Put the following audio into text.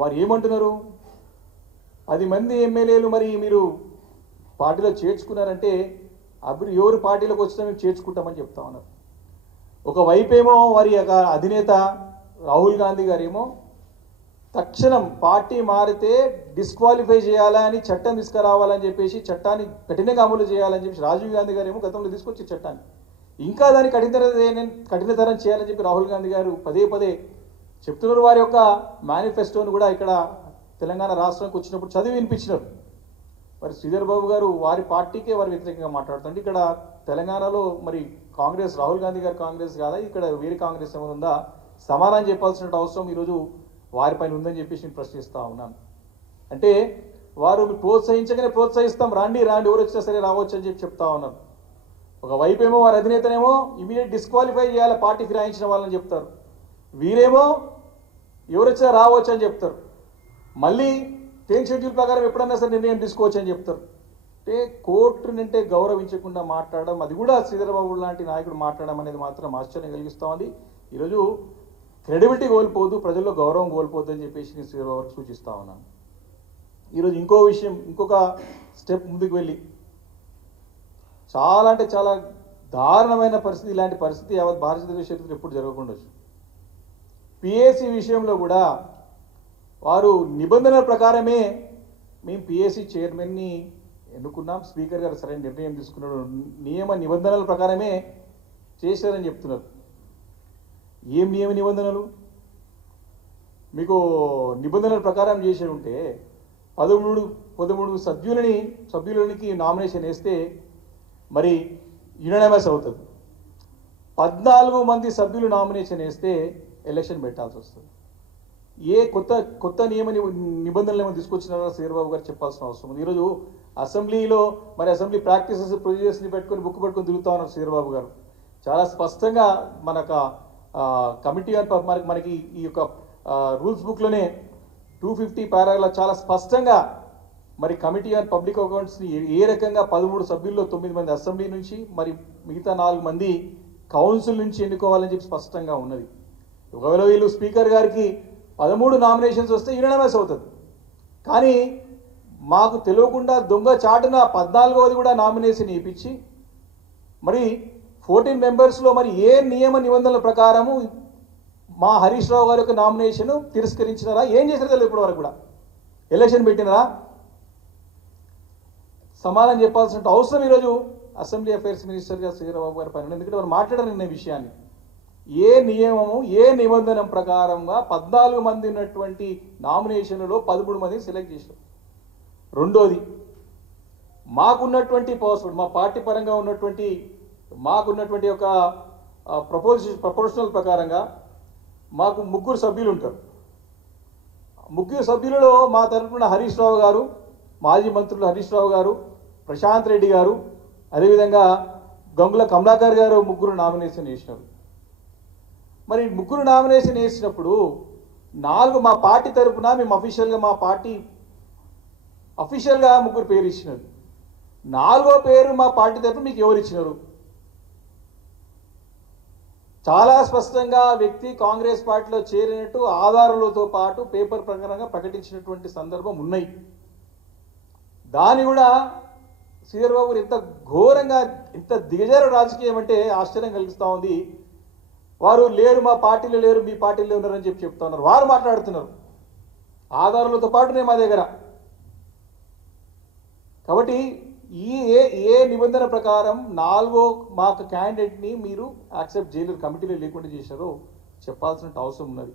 వారు ఏమంటున్నారు? 10 మంది ఎమ్మెల్యేలు మరి మీరు పార్టీలో చేర్చుకున్నారంటే ఎవరు పార్టీలోకి వచ్చినా మేము చేర్చుకుంటామని చెప్తా ఉన్నారు. ఒకవైపేమో వారి యొక్క అధినేత రాహుల్ గాంధీ గారేమో తక్షణం పార్టీ మారితే డిస్క్వాలిఫై చేయాలని చట్టం తీసుకురావాలని చెప్పేసి చట్టాన్ని కఠినంగా అమలు చేయాలని చెప్పేసి రాజీవ్ గాంధీ గారు ఏమో గతంలో తీసుకొచ్చి చట్టాన్ని ఇంకా దాన్ని కఠినతరం చేయాలని చెప్పి రాహుల్ గాంధీ గారు పదే పదే చెప్తున్నారు. వారి యొక్క మేనిఫెస్టోను కూడా ఇక్కడ తెలంగాణ రాష్ట్రానికి వచ్చినప్పుడు చదివి వినిపించినారు. మరి శ్రీధర్ బాబు గారు వారి పార్టీకే వారు వ్యతిరేకంగా మాట్లాడుతుంటే ఇక్కడ తెలంగాణలో మరి కాంగ్రెస్, రాహుల్ గాంధీ గారు కాంగ్రెస్ కాదా, ఇక్కడ వేరే కాంగ్రెస్ ఏమైనా ఉందా, సమాధానం చెప్పాల్సిన అవసరం ఈరోజు వారిపైన ఉందని చెప్పేసి నేను ప్రశ్నిస్తూ ఉన్నాను. అంటే వారు ప్రోత్సహించగానే ప్రోత్సహిస్తాం, రాండి రాండి ఎవరు వచ్చినా సరే రావచ్చు అని చెప్పి చెప్తా ఉన్నారు. ఒకవైపు ఏమో వారి అధినేతనేమో ఇమీడియట్ డిస్క్వాలిఫై చేయాలి పార్టీ ఫిరాయించిన వాళ్ళని చెప్తారు, వీరేమో ఎవరు వచ్చినా రావచ్చు అని చెప్తారు. మళ్ళీ 10 షెడ్యూల్ ప్రకారం ఎప్పుడన్నా సరే నిర్ణయం తీసుకోవచ్చు అని చెప్తారు. అంటే కోర్టునంటే గౌరవించకుండా మాట్లాడడం, అది కూడా శ్రీధర్ బాబు లాంటి నాయకుడు మాట్లాడడం అనేది మాత్రం ఆశ్చర్యం కలిగిస్తూ ఉంది. ఈరోజు క్రెడిబిలిటీ కోల్పోదు, ప్రజల్లో గౌరవం కోల్పోద్దు అని చెప్పేసి నేను శ్రీధర్ బాబుకి సూచిస్తూ ఉన్నాను. ఈరోజు ఇంకో విషయం, ఇంకొక స్టెప్ ముందుకు వెళ్ళి చాలా అంటే చాలా దారుణమైన పరిస్థితి, ఇలాంటి పరిస్థితి యావత్ భారతదేశ చరిత్రలో ఎప్పుడు జరగకుండొచ్చు. పిఎస్సి విషయంలో కూడా వారు నిబంధనల ప్రకారమే మేము పిఎస్సి చైర్మన్ని ఎన్నుకున్నాం, స్పీకర్ గారు సరైన నిర్ణయం తీసుకున్నాడు, నియమ నిబంధనల ప్రకారమే చేశారని చెప్తున్నారు. ఏం నియమ నిబంధనలు? మీకు నిబంధనల ప్రకారం చేసి ఉంటే 13 సభ్యులనికి నామినేషన్ వేస్తే మరి యునానిమస్ అవుతుంది. 14 మంది సభ్యులు నామినేషన్ వేస్తే ఎలక్షన్ పెట్టాల్సి వస్తుంది. ఏ కొత్త నిబంధనలు ఏమైనా తీసుకొచ్చినారో శ్రీధర్బాబు గారు చెప్పాల్సిన అవసరం ఉంది. ఈరోజు అసెంబ్లీలో మరి అసెంబ్లీ ప్రాక్టీసెస్ ప్రొసీజర్స్ని పెట్టుకొని బుక్ పెట్టుకొని తిరుగుతా ఉన్నారు శ్రీధర్బాబు గారు. చాలా స్పష్టంగా మనకు కమిటీ మనకి ఈ యొక్క రూల్స్ బుక్లోనే 250 పారాగ్రాఫ్ చాలా స్పష్టంగా మరి కమిటీ ఆన్ పబ్లిక్ అకౌంట్స్ని ఏ రకంగా 13 సభ్యుల్లో 9 మంది అసెంబ్లీ నుంచి మరి మిగతా 4 మంది కౌన్సిల్ నుంచి ఎన్నుకోవాలని చెప్పి స్పష్టంగా ఉన్నది. ఒకవేళ వీళ్ళు స్పీకర్ గారికి 13 నామినేషన్స్ వస్తే యునానిమస్ అవుతుంది. కానీ మాకు తెలియకుండా దొంగ చాటున 14వది కూడా నామినేషన్ ఇప్పించి మరి 14 మెంబర్స్లో మరి ఏ నియమ నిబంధనల ప్రకారము మా హరీష్ రావు గారి యొక్క నామినేషన్ తిరస్కరించినారా, ఏం చేశారో తెలియదు ఇప్పటి వరకు కూడా. ఎలక్షన్ పెట్టినారా, సమాధానం చెప్పాల్సిన అవసరం ఈరోజు అసెంబ్లీ అఫైర్స్ మినిస్టర్గా శ్రీధర్బాబు గారి పైన. ఎందుకంటే వారు మాట్లాడారు నిన్న విషయాన్ని. ఏ నియమము ఏ నిబంధన ప్రకారంగా 14 మంది ఉన్నటువంటి నామినేషన్లలో 13 మందిని సెలెక్ట్ చేశారు. రెండోది, మాకున్నటువంటి పవర్స్, మా పార్టీ పరంగా ఉన్నటువంటి మాకున్నటువంటి ఒక ప్రపోర్షనల్ ప్రకారంగా మాకు 3 సభ్యులు ఉంటారు. 3 సభ్యులలో మా తరఫున హరీష్ రావు గారు, మాజీ మంత్రులు హరీష్ రావు గారు, ప్రశాంత్ రెడ్డి గారు, అదేవిధంగా గంగుల కమలాకర్ గారు 3 నామినేషన్ వేసినారు. మరి 3 నామినేషన్ వేసినప్పుడు 4 మా పార్టీ తరఫున మేము అఫీషియల్గా మా పార్టీ అఫీషియల్గా 3 పేరు ఇచ్చినారు. 4వ పేరు మా పార్టీ తరఫున మీకు ఎవరు ఇచ్చినారు? చాలా స్పష్టంగా వ్యక్తి కాంగ్రెస్ పార్టీలో చేరినట్టు ఆధారాలతో పాటు పేపర్ ప్రకారంగా ప్రకటించినటువంటి సందర్భం ఉన్నాయి. దాన్ని కూడా శ్రీధర్బాబు గారు ఎంత ఘోరంగా, ఎంత దిగజార రాజకీయం అంటే ఆశ్చర్యం కలిగిస్తూ ఉంది. వారు లేరు, మా పార్టీలో లేరు, మీ పార్టీలో ఉన్నారని చెప్తా ఉన్నారు. వారు మాట్లాడుతున్నారు ఆధారాలతో పాటునే మా దగ్గర. కాబట్టి ఏ నిబంధన ప్రకారం 4వ మాకు క్యాండిడేట్ని మీరు యాక్సెప్ట్ చేయలేరు, కమిటీలో లేకుండా చేశారో చెప్పాల్సిన అవసరం ఉన్నది.